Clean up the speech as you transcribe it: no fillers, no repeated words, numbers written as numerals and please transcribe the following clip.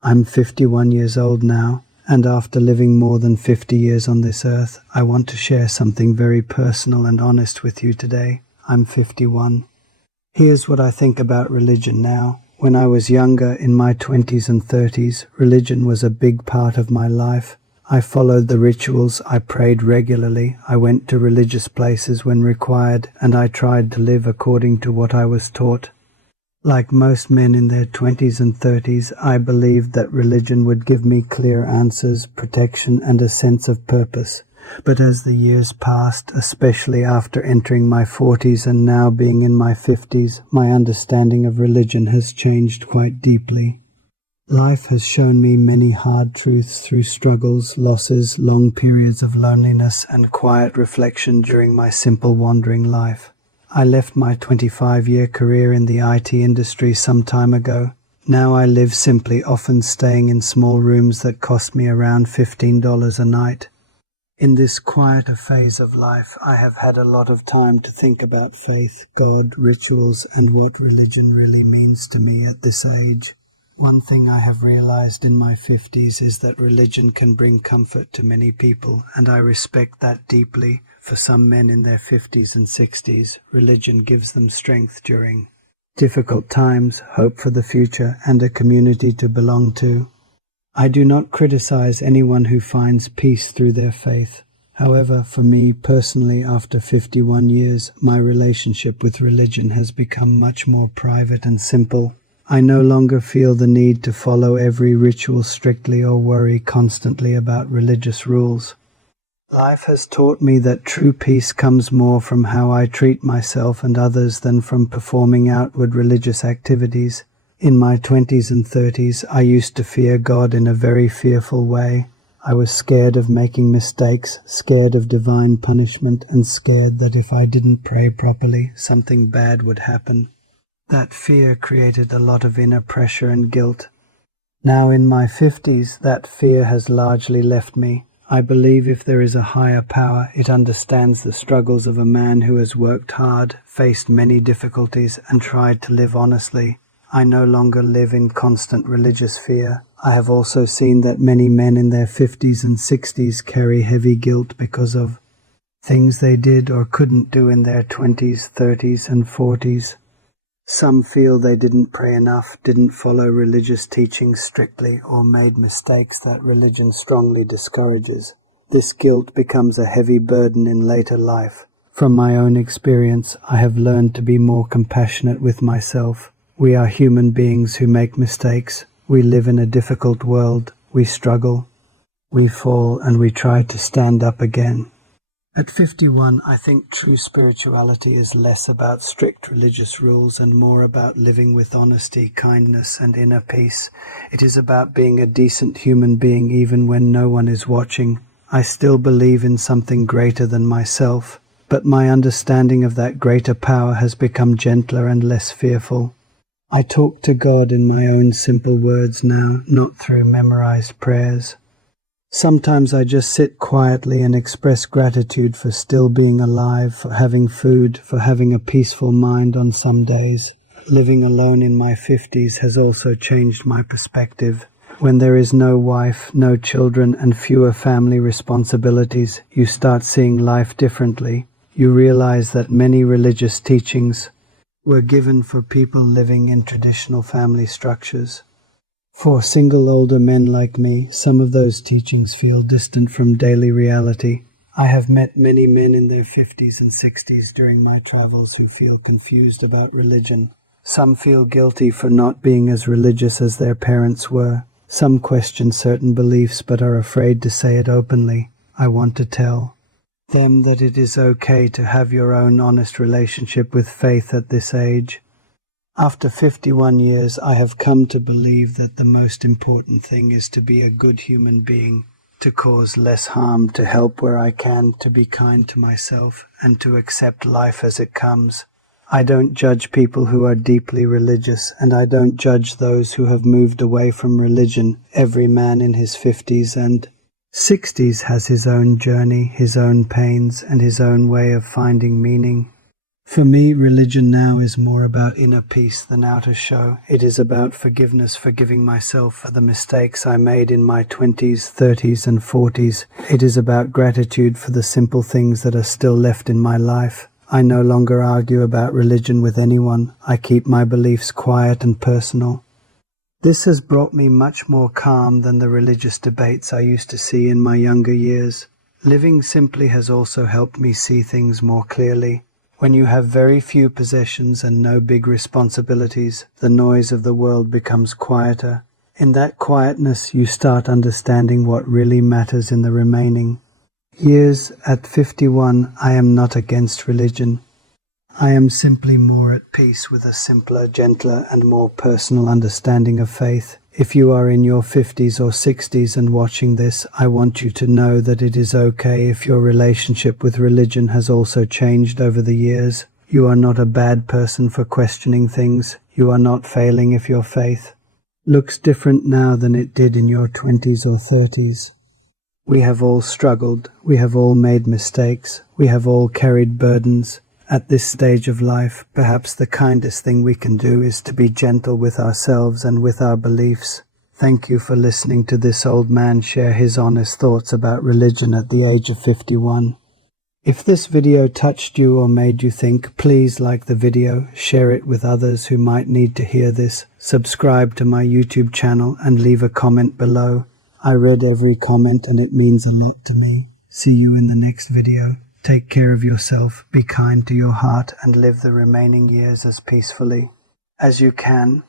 I'm 51 years old now, and after living more than 50 years on this earth, I want to share something very personal and honest with you today. I'm 51. Here's what I think about religion now. When I was younger, in my 20s and 30s, religion was a big part of my life. I followed the rituals, I prayed regularly, I went to religious places when required, and I tried to live according to what I was taught. Like most men in their 20s and 30s, I believed that religion would give me clear answers, protection, and a sense of purpose. But as the years passed, especially after entering my 40s and now being in my 50s, my understanding of religion has changed quite deeply. Life has shown me many hard truths through struggles, losses, long periods of loneliness, and quiet reflection during my simple wandering life. I left my 25-year career in the IT industry some time ago. Now I live simply, often staying in small rooms that cost me around $15 a night. In this quieter phase of life, I have had a lot of time to think about faith, God, rituals, and what religion really means to me at this age. One thing I have realized in my 50s is that religion can bring comfort to many people, and I respect that deeply. For some men in their 50s and 60s, religion gives them strength during difficult times, hope for the future, and a community to belong to. I do not criticize anyone who finds peace through their faith. However, for me personally, after 51 years, my relationship with religion has become much more private and simple. I no longer feel the need to follow every ritual strictly or worry constantly about religious rules. Life has taught me that true peace comes more from how I treat myself and others than from performing outward religious activities. In my 20s and 30s, I used to fear God in a very fearful way. I was scared of making mistakes, scared of divine punishment, and scared that if I didn't pray properly, something bad would happen. That fear created a lot of inner pressure and guilt. Now in my 50s, that fear has largely left me. I believe if there is a higher power, it understands the struggles of a man who has worked hard, faced many difficulties, and tried to live honestly. I no longer live in constant religious fear. I have also seen that many men in their 50s and 60s carry heavy guilt because of things they did or couldn't do in their 20s, 30s, and 40s. Some feel they didn't pray enough, didn't follow religious teachings strictly, or made mistakes that religion strongly discourages. This guilt becomes a heavy burden in later life. From my own experience, I have learned to be more compassionate with myself. We are human beings who make mistakes. We live in a difficult world. We struggle. We fall, and we try to stand up again. At 51, I think true spirituality is less about strict religious rules and more about living with honesty, kindness, and inner peace. It is about being a decent human being even when no one is watching. I still believe in something greater than myself, but my understanding of that greater power has become gentler and less fearful. I talk to God in my own simple words now, not through memorized prayers. Sometimes I just sit quietly and express gratitude for still being alive, for having food, for having a peaceful mind on some days. Living alone in my 50s has also changed my perspective. When there is no wife, no children, and fewer family responsibilities, you start seeing life differently. You realize that many religious teachings were given for people living in traditional family structures. For single older men like me, some of those teachings feel distant from daily reality. I have met many men in their 50s and 60s during my travels who feel confused about religion. Some feel guilty for not being as religious as their parents were. Some question certain beliefs but are afraid to say it openly. I want to tell them that it is okay to have your own honest relationship with faith at this age. After 51 years, I have come to believe that the most important thing is to be a good human being, to cause less harm, to help where I can, to be kind to myself, and to accept life as it comes. I don't judge people who are deeply religious, and I don't judge those who have moved away from religion. Every man in his 50s and 60s has his own journey, his own pains, and his own way of finding meaning. For me, religion now is more about inner peace than outer show. It is about forgiveness, forgiving myself for the mistakes I made in my 20s, 30s, and 40s. It is about gratitude for the simple things that are still left in my life. I no longer argue about religion with anyone. I keep my beliefs quiet and personal. This has brought me much more calm than the religious debates I used to see in my younger years. Living simply has also helped me see things more clearly. When you have very few possessions and no big responsibilities, the noise of the world becomes quieter. In that quietness, you start understanding what really matters in the remaining years. At 51, I am not against religion. I am simply more at peace with a simpler, gentler, and more personal understanding of faith. If you are in your 50s or 60s and watching this, I want you to know that it is okay if your relationship with religion has also changed over the years. You are not a bad person for questioning things. You are not failing if your faith looks different now than it did in your 20s or 30s. We have all struggled. We have all made mistakes. We have all carried burdens. At this stage of life, perhaps the kindest thing we can do is to be gentle with ourselves and with our beliefs. Thank you for listening to this old man share his honest thoughts about religion at the age of 51. If this video touched you or made you think, please like the video, share it with others who might need to hear this, subscribe to my YouTube channel and leave a comment below. I read every comment and it means a lot to me. See you in the next video. Take care of yourself, be kind to your heart, and live the remaining years as peacefully as you can.